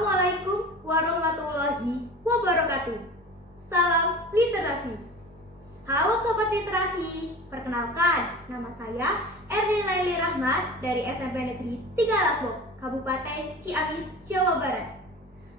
Assalamualaikum warahmatullahi wabarakatuh. Salam literasi. Halo Sobat Literasi, perkenalkan nama saya Erni Laili Rahmat dari SMP Negeri 3 Lapok, Kabupaten Ciamis, Jawa Barat.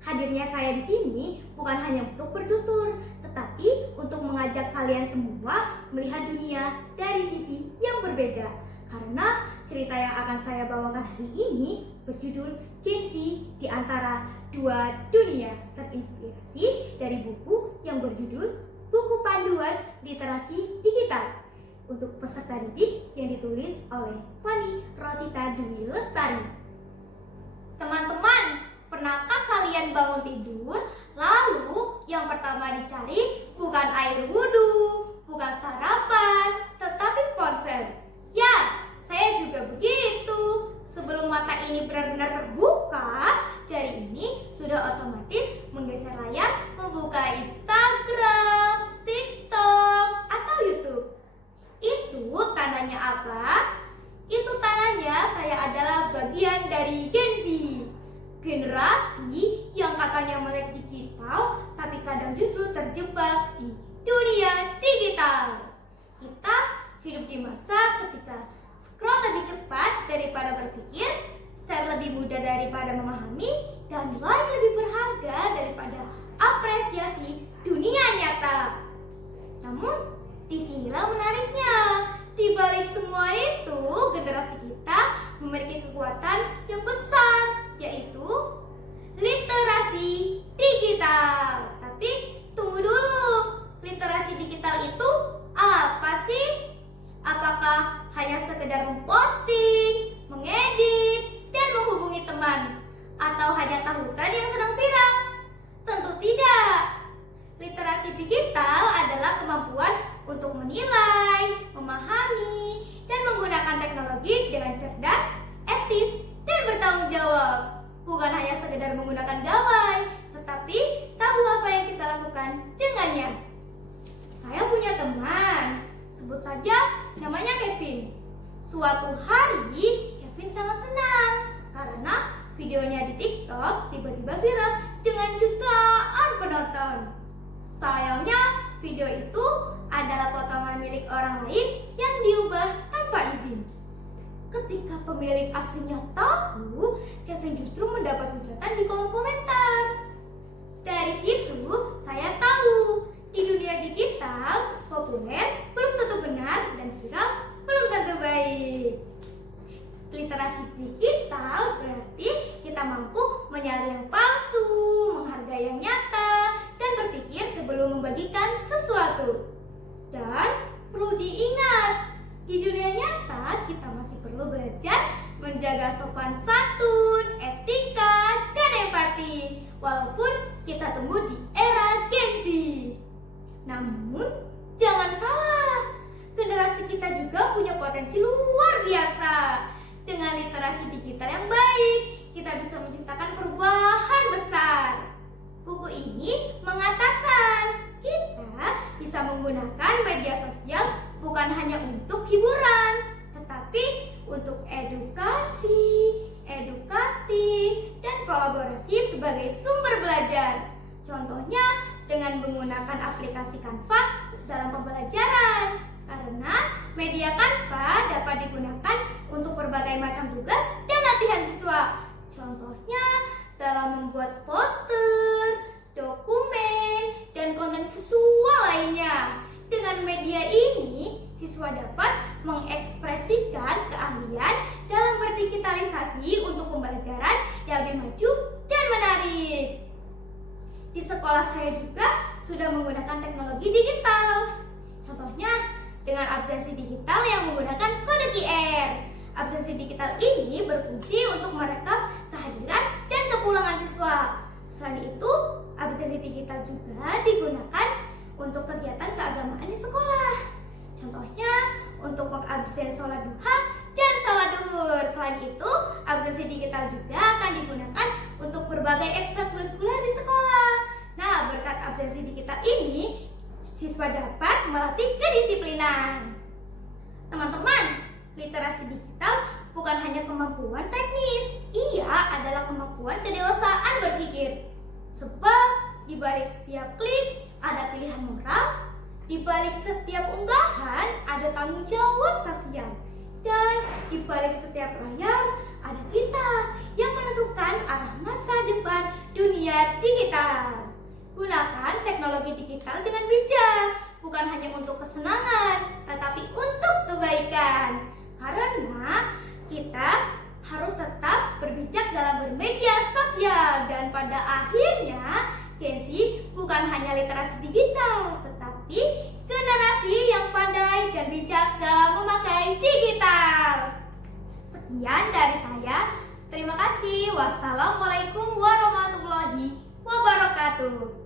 Hadirnya saya di sini bukan hanya untuk bertutur, tetapi untuk mengajak kalian semua melihat dunia dari sisi yang berbeda. Karena cerita yang akan saya bawakan hari ini berjudul Gen Z di Antara Dua Dunia, terinspirasi dari buku yang berjudul Buku Panduan Literasi Digital untuk peserta didik yang ditulis oleh Fani Rosita Dwi Lestari. Teman-teman, pernahkah kalian bangun tidur lalu yang pertama dicari bukan air wudhu, bukan sarapan, tetapi ponsel? Ya, saya juga begitu. Sebelum mata ini benar-benar terbuka, jari ini sudah otomatis menggeser layar membuka Instagram, TikTok, atau YouTube. Itu tandanya apa? Itu tandanya saya adalah bagian dari Gen Z, generasi yang katanya melek digital, tapi kadang justru terjebak di dunia digital. Kita hidup di masa ketika scroll lebih cepat daripada berpikir, share lebih mudah daripada memahami, dan like lebih berharga daripada apresiasi dunia nyata. Namun, disinilah menariknya. Di balik semua itu, generasi kita memiliki kekuatan yang besar, yaitu literasi digital. Tapi tunggu dulu, literasi digital itu apa sih? Apakah hanya sekedar memposting, mengedit, dan menghubungi teman? Atau hanya tahu tren yang sedang viral? Tentu tidak. Literasi digital adalah kemampuan untuk menilai, memahami, dan menggunakan teknologi dengan cerdas, etis, dan bertanggung jawab. Bukan hanya sekedar menggunakan gawai, tetapi tahu apa yang kita lakukan dengannya. Saya punya teman, sebut saja namanya Kevin. Suatu hari Kevin sangat senang karena videonya di TikTok tiba-tiba viral dengan jutaan penonton. Sayangnya video itu adalah potongan milik orang lain yang diubah tanpa izin. Ketika pemilik aslinya tahu, Kevin justru mendapat hujatan di kolom komentar. Dari situ saya tahu di dunia digital populer belum tentu benar dan viral belum tentu baik. Literasi digital berarti kita mampu menyaring yang palsu, menghargai yang nyata, dan berpikir sebelum membagikan sesuatu. Dan perlu diingat, di dunia nyata kita masih perlu belajar menjaga sopan santun, etika, dan empati, walaupun kita tumbuh di era Gen Z. Namun, jangan salah, generasi kita juga punya potensi luar biasa. Dengan literasi digital yang baik, kita bisa menciptakan perubahan besar. Buku ini mengatakan kita bisa menggunakan media sosial bukan hanya untuk hiburan, tetapi untuk edukasi, edukatif, dan kolaborasi sebagai sumber belajar. Contohnya dengan menggunakan aplikasi Canva dalam pembelajaran, karena media Canva dapat digunakan untuk berbagai macam tugas dan latihan siswa. Contohnya dalam membuat poster, dokumen, dan konten visual lainnya. Dengan media ini, siswa dapat mengekspresikan keahlian dalam berdigitalisasi untuk pembelajaran yang lebih maju dan menarik. Di sekolah saya juga sudah menggunakan teknologi digital. Contohnya dengan absensi digital yang menggunakan kode QR. Absensi digital ini berfungsi untuk merekam kehadiran dan kepulangan siswa. Selain itu, absensi digital juga digunakan untuk kegiatan keagamaan di sekolah. Contohnya untuk mengabsen sholat duha dan sholat duhur. Selain itu, absensi digital juga akan digunakan untuk berbagai ekstrakurikuler di sekolah. Nah, berkat absensi digital ini, siswa dapat melatih kedisiplinan. Teman-teman, literasi digital bukan hanya kemampuan teknis, ia adalah kemampuan kedewasaan berpikir. Sebab di balik setiap klik ada pilihan moral, di balik setiap unggahan ada tanggung jawab sosial, dan di balik setiap layar ada kita yang menentukan arah masa depan dunia digital. Gunakan teknologi digital dengan bijak, bukan hanya untuk kesenangan, tetapi untuk kebaikan. Karena kita harus tetap berbijak dalam bermedia sosial, dan pada akhirnya Gen Z bukan hanya literasi digital, tetapi generasi yang pandai dan bijak dalam memakai digital. Sekian dari saya. Terima kasih. Wassalamualaikum warahmatullahi wabarakatuh.